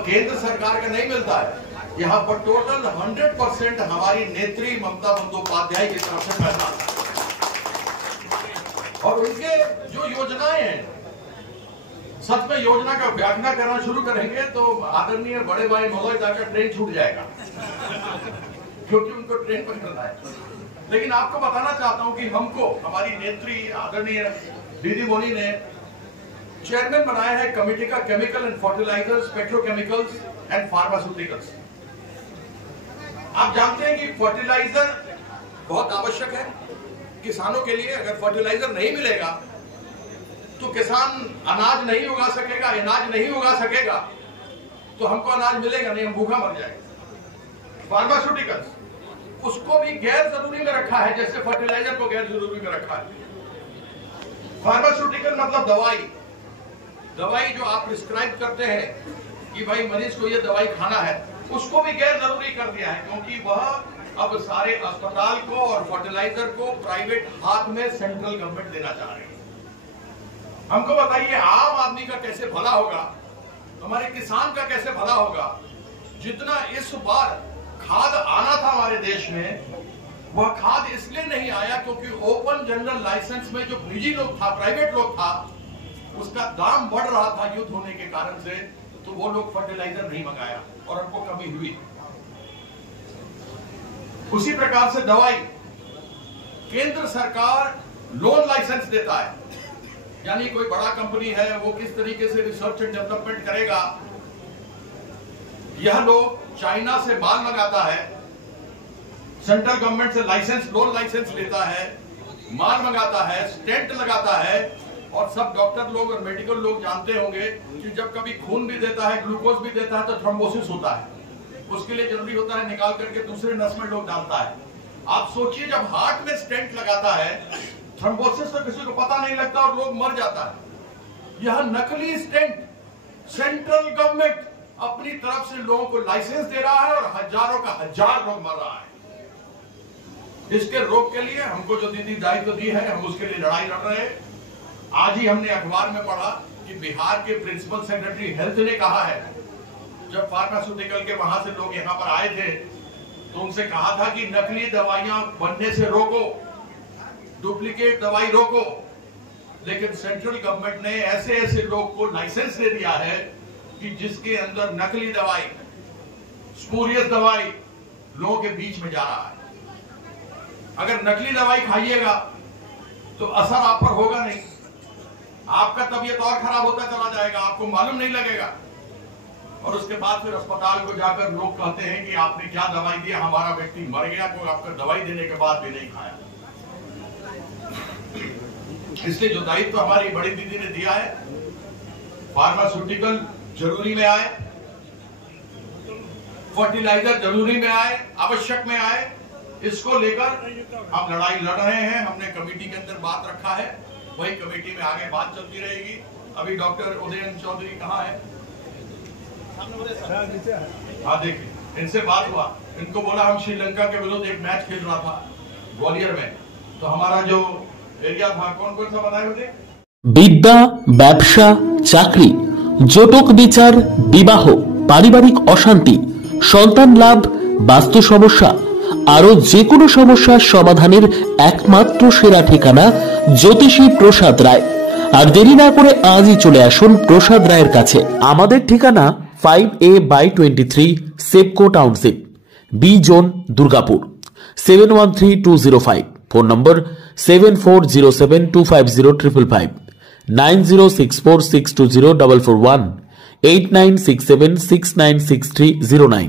केंद्र सरकार का नहीं मिलता है। यहाँ पर टोटल 100% हमारी नेत्री ममता बंदोपाध्याय की तरफ से पैसा आता है और उनके जो योजनाएं हैं, सच में योजना का व्याख्या करना शुरू करेंगे तो आदरणीय बड़े भाई महोदय का ट्रेन छूट जाएगा क्योंकि उनको ट्रेन पकड़ना है। लेकिन आपको बताना चाहता हूं कि हमको हमारी नेत्री आदरणीय दीदी मोनी ने चेयरमैन बनाया है कमेटी का chemical and fertilisers, petrochemicals and pharmaceuticals. आप जानते हैं कि फर्टिलाइजर बहुत आवश्यक है किसानों के लिए। अगर फर्टिलाइजर नहीं मिलेगा तो किसान अनाज नहीं उगा सकेगा, अनाज नहीं उगा सकेगा तो हमको अनाज मिलेगा नहीं, हम भूखा मर जाएंगे। फार्मास्यूटिकल्स, उसको भी गैर जरूरी में रखा है जैसे फर्टिलाइजर को गैर जरूरी में रखा है। फार्मास्यूटिकल मतलब दवाई, दवाई जो आप प्रिस्क्राइब करते हैं कि भाई मरीज को ये दवाई खाना है, उसको भी गैर जरूरी कर दिया है क्योंकि वह अब सारे अस्पताल को और फर्टिलाइजर को प्राइवेट हाथ में सेंट्रल गवर्नमेंट देना चाह रही है। हमको बताइए आम आदमी का कैसे भला होगा, हमारे किसान का कैसे भला होगा। जितना इस बार खाद आना था हमारे देश में, वह खाद इसलिए नहीं आया क्योंकि ओपन जनरल लाइसेंस में जो निजी लोग था, प्राइवेट लोग था, उसका दाम बढ़ रहा था युद्ध होने के कारण से, तो वो लोग फर्टिलाइजर नहीं मंगाया और हमको कमी हुई। उसी प्रकार से दवाई, केंद्र सरकार लोन लाइसेंस देता है, यानी कोई बड़ा कंपनी है वो किस तरीके से रिसर्च एंड डेवलपमेंट करेगा। यह लोग चाइना से माल मंगाता है, सेंट्रल गवर्नमेंट से लाइसेंस, लोन लाइसेंस लेता है, माल मंगाता है, स्टेंट लगाता है। और सब डॉक्टर लोग और मेडिकल लोग जानते होंगे कि जब कभी खून भी देता है, ग्लूकोज भी देता है तो थ्रोम्बोसिस होता है, उसके लिए जरूरी होता है निकाल करके दूसरे नस में लोग डालता है। आप सोचिए जब हार्ट में स्टेंट लगाता है, थ्रोम्बोसिस तो किसी को पता नहीं लगता और लोग मर जाता है। यह नकली स्टेंट सेंट्रल गवर्नमेंट अपनी तरफ से लोगों को लाइसेंस दे रहा है और हजारों का हजार लोग मर रहा है। इसके रोक के लिए हमको जो दीदी दायित्व दी है, हम उसके लिए लड़ाई लड़ रहे हैं। आज ही हमने अखबार में पढ़ा कि बिहार के प्रिंसिपल सेक्रेटरी हेल्थ ने कहा है, जब फार्मास्यूटिकल के वहां से लोग यहां पर आए थे तो उनसे कहा था कि नकली दवाइयां बनने से रोको, डुप्लीकेट दवाई रोको। लेकिन सेंट्रल गवर्नमेंट ने ऐसे ऐसे लोग को लाइसेंस दे दिया है कि जिसके अंदर नकली दवाई, स्पूरियस दवाई लोगों के बीच में जा रहा है। अगर नकली दवाई खाइएगा तो असर आप पर होगा नहीं, आपका तबीयत और खराब होता चला जाएगा, आपको मालूम नहीं लगेगा। और उसके बाद फिर अस्पताल को जाकर लोग कहते हैं कि आपने क्या दवाई दिया, हमारा व्यक्ति मर गया, कोई आपका दवाई देने के बाद भी नहीं खाया। इसलिए जो दायित्व हमारी बड़ी दीदी ने दिया है, फार्मास्यूटिकल जरूरी में आए, फर्टिलाइजर जरूरी में आए, आवश्यक में आए, इसको लेकर हम लड़ाई लड़ रहे हैं। हमने कमेटी के अंदर बात रखा है, वही कमेटी में आगे बात चलती रहेगी। अभी डॉक्टर उदयन चौधरी कहाँ है? हाँ देखिए, इनसे बात हुआ, इनको बोला हम श्रीलंका के विरुद्ध एक मैच खेल रहा था ग्वालियर में, तो हमारा जो एरिया था, कौन कौन सा बताए होते? বিদ্যা, ব্যবসা, চাকরি, জটক বিচার, বিবাহ, পারিবারিক অশান্তি, সন্তান লাভ, বাস্তু সমস্যা, আরো যে কোনো সমস্যার সমাধানের একমাত্র সেরা ঠিকানা জ্যোতিষী প্রসাদ রায়। আর দেরি না করে আজই চলে আসুন প্রসাদ রায়ের কাছে। আমাদের ঠিকানা 5A/23 Sepco township, B zone, Durgapur, 713205। Phone number 7407250555, 9064620441, 8967696309।